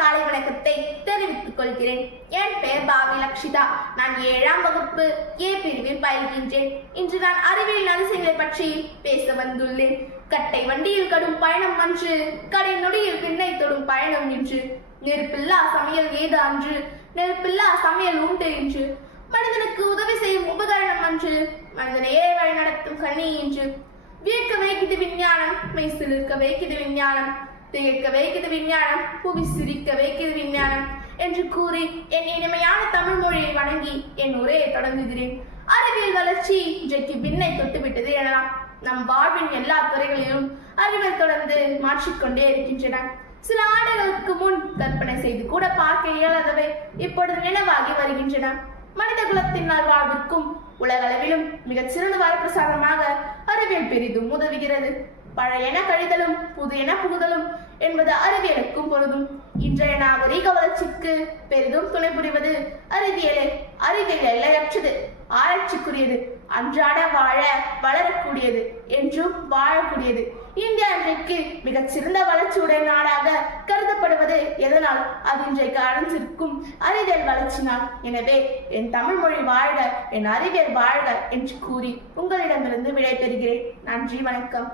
காலை வணக்கத்தை தெரிவித்துக் கொள்கிறேன். என் பெயர் பாவி லக்ஷிதா. நான் 7ஆம் வகுப்பு ஏ பிரிவில் பயில்கின்றேன். இன்று நான் அறிவியல் அதிசயங்களை பற்றி பேச வந்துள்ளேன். கட்டை வண்டியில் கடும் பயணம் அன்று, கடை நொடியில் பின்னை தொடும் பயணம் இன்று. நெருப்பில்லா சமையல் ஏது அன்று, நெருப்பில்லா சமையல் உண்டு என்று. மனிதனுக்கு உதவி செய்யும் உபகரணம் அன்று, மனிதனையே வழி நடத்தும் கனி என்று. வியக்க வைக்குது விஞ்ஞானம், மெய் சிலிர்க்க வைக்குது விஞ்ஞானம், திகைக்க வைக்குது விஞ்ஞானம், புவி சிரிக்க வைக்குது விஞ்ஞானம் என்று கூறி என் இனிமையான தமிழ் மொழியை வணங்கி என் உரையை தொடங்குகிறேன். அறிவியல் வளர்ச்சி இன்றைக்கு விண்ணை தொட்டுவிட்டது எனலாம். நம் வாழ்வின் எல்லா துறைகளிலும் அறிவியல் தொடர்ந்து மாற்றிக்கொண்டே இருக்கின்றன. சில ஆண்டுகளுக்கு முன் கற்பனை செய்து கூட பார்க்க இயலாதவை இப்பொழுது நினைவாகி வருகின்றன. மனித குலத்தின் நல்வாழ்விற்கும் உலகளவிலும் மிகச் சிறந்த வரப்பிரசாதமாக அறிவியல் பெரிதும் உதவுகிறது. பழையன கழிதலும் புதியன புகுதலும் என்பது அறிவியலுக்கும் பொருந்தும். இன்றைய நாகரீக வளர்ச்சிக்கு பெரிதும் துணை புரிவது அறிவியலே. அறிவியல் எல்லையற்றது, ஆராய்ச்சிக்குரியது, அன்றாட வாழ வளரக்கூடியது, என்றும் வாழக்கூடியது. இந்தியா இன்றைக்கு மிகச் சிறந்த வளர்ச்சியுடைய நாடாக கருதப்படுவது எதனால்? அது இன்றைக்கு அடைஞ்சிருக்கும் அறிவியல் வளர்ச்சினால். எனவே என் தமிழ் மொழி வாழ்க, என் அறிவியல் வாழ்க என்று கூறி உங்களிடமிருந்து விடைபெறுகிறேன். நன்றி, வணக்கம்.